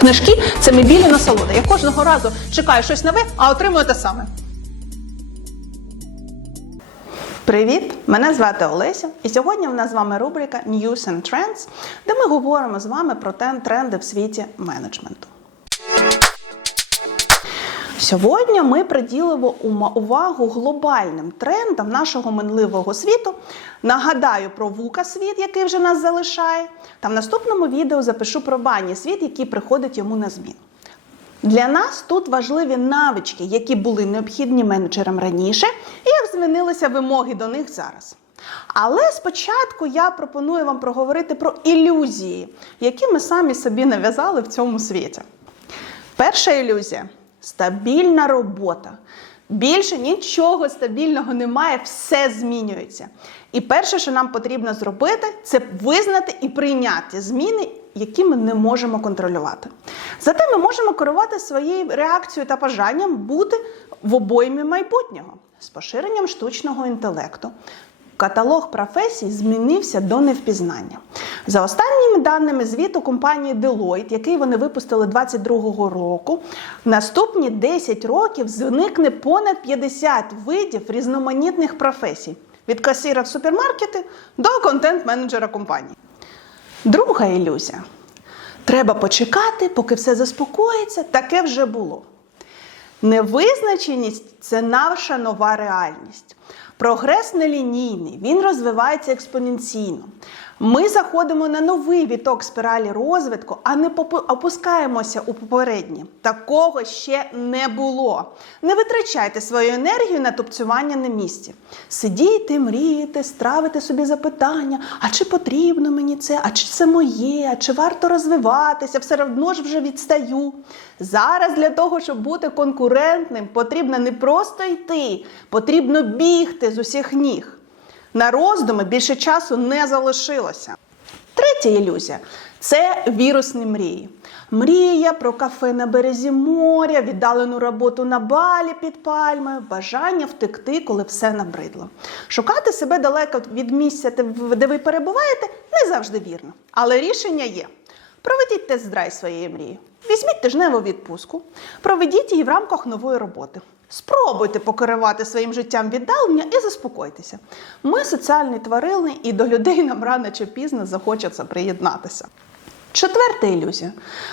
Книжки це мебільна насолода. Я кожного разу чекаю щось нове, а отримую те саме. Привіт! Мене звати Олеся, і сьогодні в нас з вами рубрика News and Trends, де ми говоримо з вами про тренди в світі менеджменту. Сьогодні ми приділимо увагу глобальним трендам нашого минливого світу. Нагадаю про вука світ, який вже нас залишає. Та в наступному відео запишу про бані світ, який приходить йому на зміну. Для нас тут важливі навички, які були необхідні менеджерам раніше, і як змінилися вимоги до них зараз. Але спочатку я пропоную вам проговорити про ілюзії, які ми самі собі нав'язали в цьому світі. Перша ілюзія стабільна робота. Більше нічого стабільного немає, все змінюється. І перше, що нам потрібно зробити, це визнати і прийняти зміни, які ми не можемо контролювати. Зате ми можемо керувати своєю реакцією та бажанням бути в обоймі майбутнього з поширенням штучного інтелекту. Каталог професій змінився до невпізнання. За останніми даними звіту компанії Deloitte, який вони випустили 2022 року, в наступні 10 років зникне понад 50 видів різноманітних професій від касіра в супермаркети до контент-менеджера компанії. Друга ілюзія. Треба почекати, поки все заспокоїться. Таке вже було. Невизначеність це наша нова реальність. Прогрес нелінійний, він розвивається експоненційно. Ми заходимо на новий віток спіралі розвитку, а не опускаємося у попереднє. Такого ще не було. Не витрачайте свою енергію на тупцювання на місці. Сидійте, мрієте, стравите собі запитання: а чи потрібно мені це, а чи це моє, а чи варто розвиватися, все одно ж вже відстаю. Зараз для того, щоб бути конкурентним, потрібно не просто йти, потрібно бігти з усіх ніг. На роздуми більше часу не залишилося. Третя ілюзія це вірусні мрії. Мрія про кафе на березі моря, віддалену роботу на балі під пальмою, бажання втекти, коли все набридло. Шукати себе далеко від місця, де ви перебуваєте, не завжди вірно. Але рішення є. Проведіть тест-драйв своєї мрії. Візьміть тижневу відпустку, проведіть її в рамках нової роботи. Спробуйте покерувати своїм життям віддалення і заспокойтеся. Ми соціальні тварини, і до людей нам рано чи пізно захочеться приєднатися. Четверта ілюзія: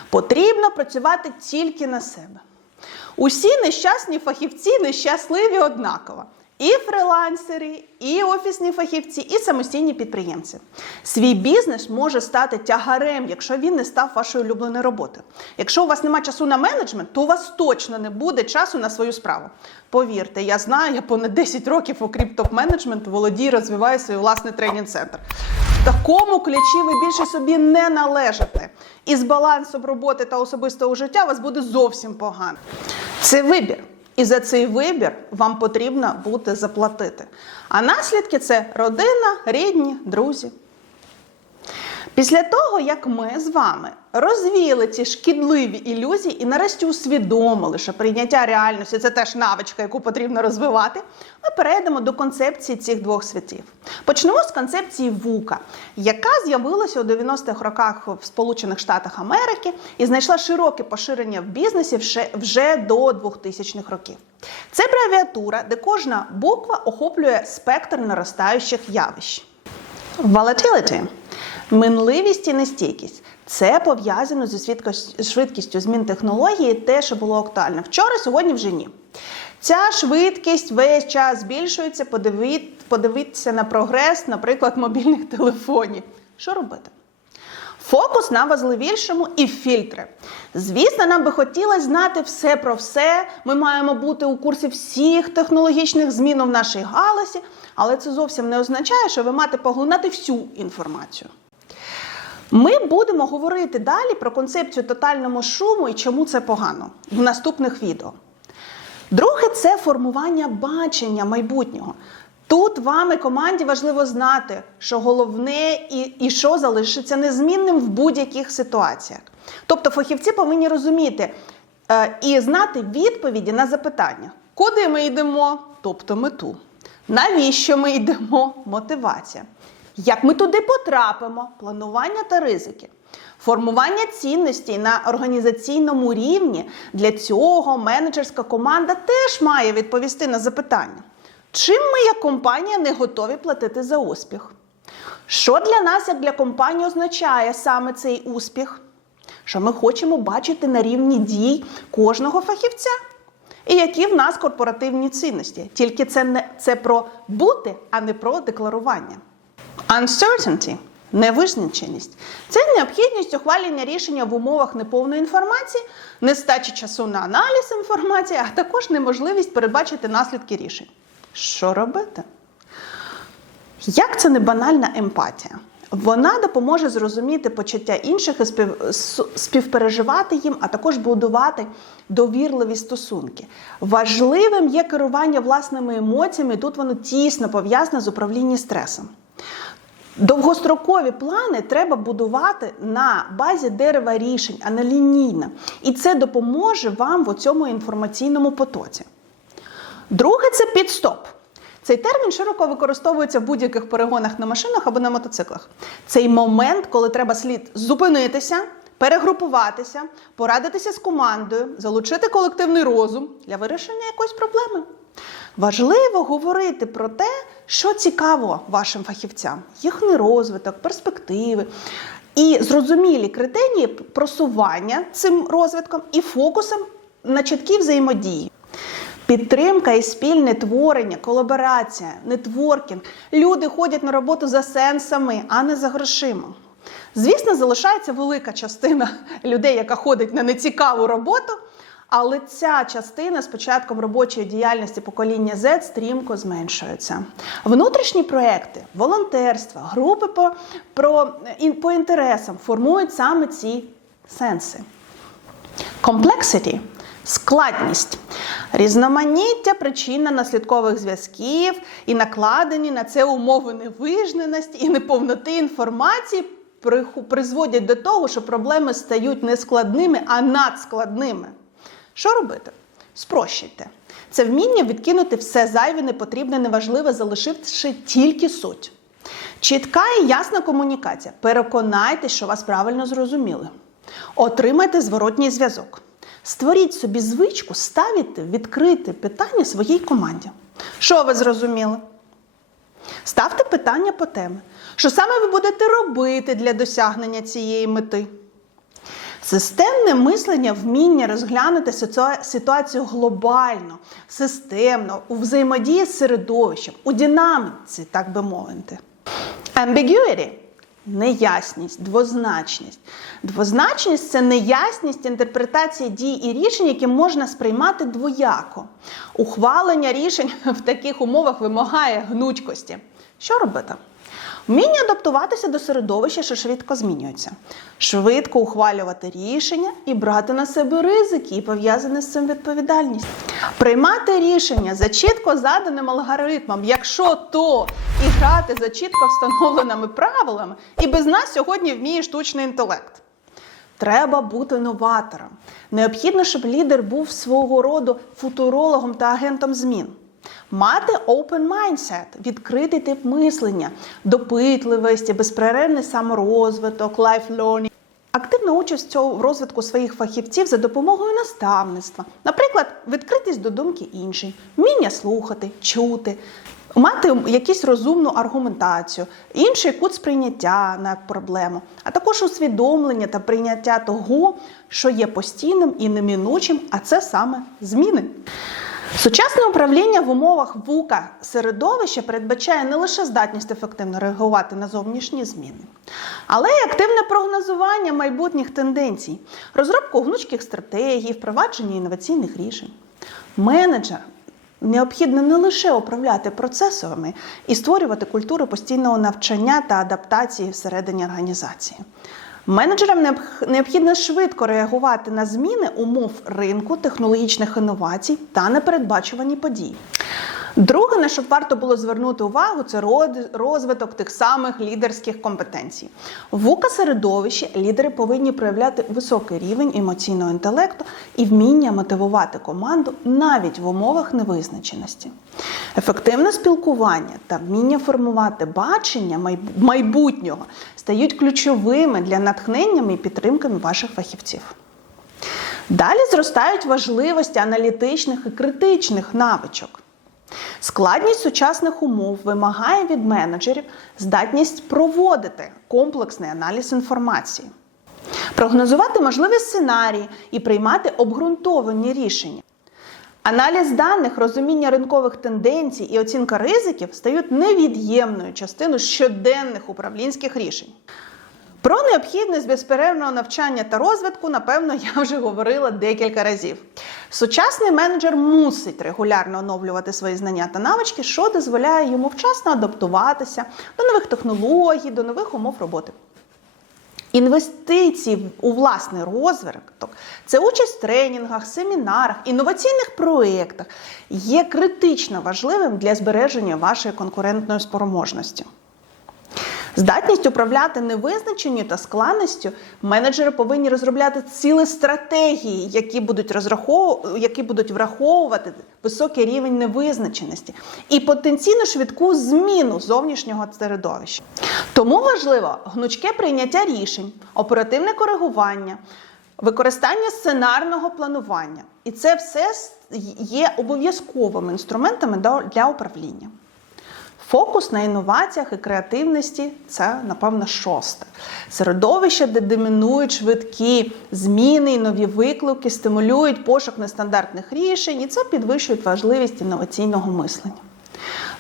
потрібно працювати тільки на себе. Усі нещасні фахівці нещасливі однаково. І фрилансери, і офісні фахівці, і самостійні підприємці. Свій бізнес може стати тягарем, якщо він не став вашою улюбленою роботою. Якщо у вас немає часу на менеджмент, то у вас точно не буде часу на свою справу. Повірте, я знаю, я понад 10 років, окрім топ-менеджменту, володію, розвиваю свій власний тренінг-центр. Такому ключі ви більше собі не належите. І з балансом роботи та особистого життя у вас буде зовсім погано. Це вибір. І за цей вибір вам потрібно буде заплатити. А наслідки це родина, рідні, друзі. Після того, як ми з вами розвіяли ці шкідливі ілюзії і нарешті усвідомили, що прийняття реальності це теж навичка, яку потрібно розвивати, ми перейдемо до концепції цих двох світів. Почнемо з концепції ВУКа, яка з'явилася у 90-х роках в Сполучених Штатах Америки і знайшла широке поширення в бізнесі вже, до 2000-х років. Це абревіатура, де кожна буква охоплює спектр наростаючих явищ. Volatility – минливість і нестійкість. Це пов'язано зі швидкістю змін технології, те, що було актуально вчора, сьогодні вже ні. Ця швидкість весь час збільшується. Подивіться на прогрес, наприклад, мобільних телефонів. Що робити? Фокус на важливішому і фільтри. Звісно, нам би хотілося знати все про все. Ми маємо бути у курсі всіх технологічних змін в нашій галузі, але це зовсім не означає, що ви маєте поглинати всю інформацію. Ми будемо говорити далі про концепцію тотальному шуму і чому це погано в наступних відео. Друге це формування бачення майбутнього. Тут вам і команді важливо знати, що головне і, і що залишиться незмінним в будь-яких ситуаціях. Тобто фахівці повинні розуміти е, і знати відповіді на запитання, куди ми йдемо, тобто мету, навіщо ми йдемо, мотивація, як ми туди потрапимо, планування та ризики. Формування цінностей на організаційному рівні для цього менеджерська команда теж має відповісти на запитання, чим ми як компанія не готові платити за успіх? Що для нас, як для компанії, означає саме цей успіх? Що ми хочемо бачити на рівні дій кожного фахівця? І які в нас корпоративні цінності? Тільки це не це про бути, а не про декларування. Uncertainty – невизначеність. Це необхідність ухвалення рішення в умовах неповної інформації, нестачі часу на аналіз інформації, а також неможливість передбачити наслідки рішень. Що робити? Як це не банальна емпатія? Вона допоможе зрозуміти почуття інших і спів... співпереживати їм, а також будувати довірливі стосунки. Важливим є керування власними емоціями, і тут воно тісно пов'язане з управлінням стресом. Довгострокові плани треба будувати на базі дерева рішень, а не лінійно. І це допоможе вам в цьому інформаційному потоці. Друге це підстоп. Цей термін широко використовується в будь-яких перегонах на машинах або на мотоциклах. Цей момент, коли треба слід зупинитися, перегрупуватися, порадитися з командою, залучити колективний розум для вирішення якоїсь проблеми. Важливо говорити про те, що цікаво вашим фахівцям, їхній розвиток, перспективи і зрозумілі критерії просування цим розвитком і фокусом на чіткій взаємодії. Підтримка і спільне творення, колаборація, нетворкінг. Люди ходять на роботу за сенсами, а не за грошима. Звісно, залишається велика частина людей, яка ходить на нецікаву роботу, але ця частина з початком робочої діяльності покоління Z стрімко зменшується. Внутрішні проекти, волонтерство, групи по, про, по інтересам формують саме ці сенси. Complexity – складність, різноманіття причинно-наслідкових зв'язків і накладені на це умови невижненості і неповноти інформації призводять до того, що проблеми стають не складними, а надскладними. Що робити? Спрощуйте. Це вміння відкинути все зайве, непотрібне, неважливе, залишивши тільки суть. Чітка і ясна комунікація. Переконайтесь, що вас правильно зрозуміли. Отримайте зворотній зв'язок. Створіть собі звичку ставити відкрити питання своїй команді. Що ви зрозуміли? Ставте питання по темі. Що саме ви будете робити для досягнення цієї мети? Системне мислення вміння розглянути ситуацію глобально, системно, у взаємодії з середовищем, у динаміці, так би мовити. Ambiguity – неясність, двозначність. Двозначність це неясність інтерпретації дій і рішень, які можна сприймати двояко. Ухвалення рішень в таких умовах вимагає гнучкості. Що робити? Вміння адаптуватися до середовища, що швидко змінюється, швидко ухвалювати рішення і брати на себе ризики, і пов'язані з цим відповідальність. Приймати рішення за чітко заданим алгоритмом, якщо то і грати за чітко встановленими правилами, і без нас сьогодні вміє штучний інтелект. Треба бути новатором. Необхідно, щоб лідер був свого роду футурологом та агентом змін. Мати open mindset, відкритий тип мислення, допитливості, безперервний саморозвиток, life learning. Активна участь в розвитку своїх фахівців за допомогою наставництва, наприклад, відкритість до думки інших, вміння слухати, чути, мати якусь розумну аргументацію, інший кут сприйняття на проблему, а також усвідомлення та прийняття того, що є постійним і неминучим, а це саме зміни. Сучасне управління в умовах вука середовища передбачає не лише здатність ефективно реагувати на зовнішні зміни, але й активне прогнозування майбутніх тенденцій, розробку гнучких стратегій, впровадження інноваційних рішень. Менеджер необхідно не лише управляти процесами і створювати культуру постійного навчання та адаптації всередині організації. Менеджерам необхідно швидко реагувати на зміни умов ринку, технологічних інновацій та непередбачувані події. Друге, на що варто було звернути увагу, це розвиток тих самих лідерських компетенцій. В УКА середовищі лідери повинні проявляти високий рівень емоційного інтелекту і вміння мотивувати команду навіть в умовах невизначеності. Ефективне спілкування та вміння формувати бачення майбутнього стають ключовими для натхнення і підтримки ваших фахівців. Далі зростають важливості аналітичних і критичних навичок. Складність сучасних умов вимагає від менеджерів здатність проводити комплексний аналіз інформації, прогнозувати можливі сценарії і приймати обґрунтовані рішення. Аналіз даних, розуміння ринкових тенденцій і оцінка ризиків стають невід'ємною частиною щоденних управлінських рішень. Про необхідність безперервного навчання та розвитку, напевно, я вже говорила декілька разів. Сучасний менеджер мусить регулярно оновлювати свої знання та навички, що дозволяє йому вчасно адаптуватися до нових технологій, до нових умов роботи. Інвестиції у власний розвиток це участь в тренінгах, семінарах, інноваційних проєктах є критично важливим для збереження вашої конкурентної спроможності. Здатність управляти невизначенню та складністю менеджери повинні розробляти цілі стратегії, які будуть розрахову... які будуть враховувати високий рівень невизначеності і потенційно швидку зміну зовнішнього середовища. Тому важливо гнучке прийняття рішень, оперативне коригування, використання сценарного планування. І це все є обов'язковими інструментами для управління. Фокус на інноваціях і креативності це, напевно, шосте. Середовище, де домінують швидкі зміни і нові виклики, стимулюють пошук нестандартних рішень, і це підвищує важливість інноваційного мислення.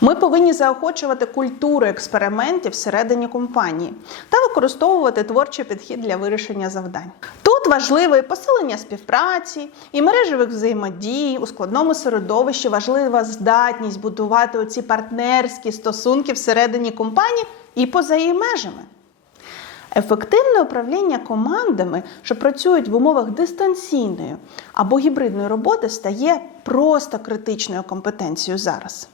Ми повинні заохочувати культуру експериментів всередині компанії та використовувати творчий підхід для вирішення завдань. Тут важливе посилення співпраці і мережевих взаємодій у складному середовищі важлива здатність будувати оці партнерські стосунки всередині компанії і поза її межами. Ефективне управління командами, що працюють в умовах дистанційної або гібридної роботи, стає просто критичною компетенцією зараз.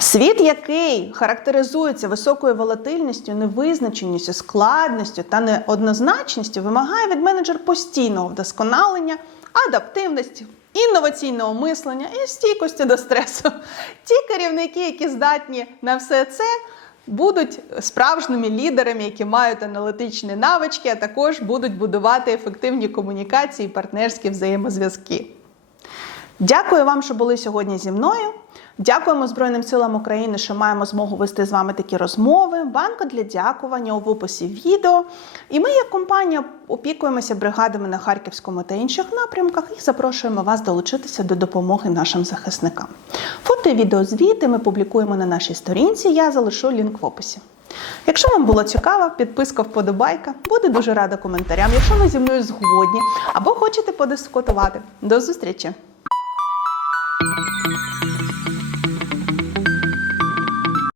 Світ, який характеризується високою волатильністю, невизначеністю, складністю та неоднозначністю, вимагає від менеджера постійного вдосконалення, адаптивності, інноваційного мислення і стійкості до стресу. Ті керівники, які здатні на все це, будуть справжніми лідерами, які мають аналітичні навички, а також будуть будувати ефективні комунікації і партнерські взаємозв'язки. Дякую вам, що були сьогодні зі мною. Дякуємо Збройним силам України, що маємо змогу вести з вами такі розмови. Банка для дякування у виписі відео. І ми, як компанія, опікуємося бригадами на Харківському та інших напрямках і запрошуємо вас долучитися до допомоги нашим захисникам. Фото і відеозвіти ми публікуємо на нашій сторінці. Я залишу лінк в описі. Якщо вам було цікаво, підписка вподобайка. Буду дуже рада коментарям. Якщо ви зі мною згодні або хочете подискутувати. До зустрічі!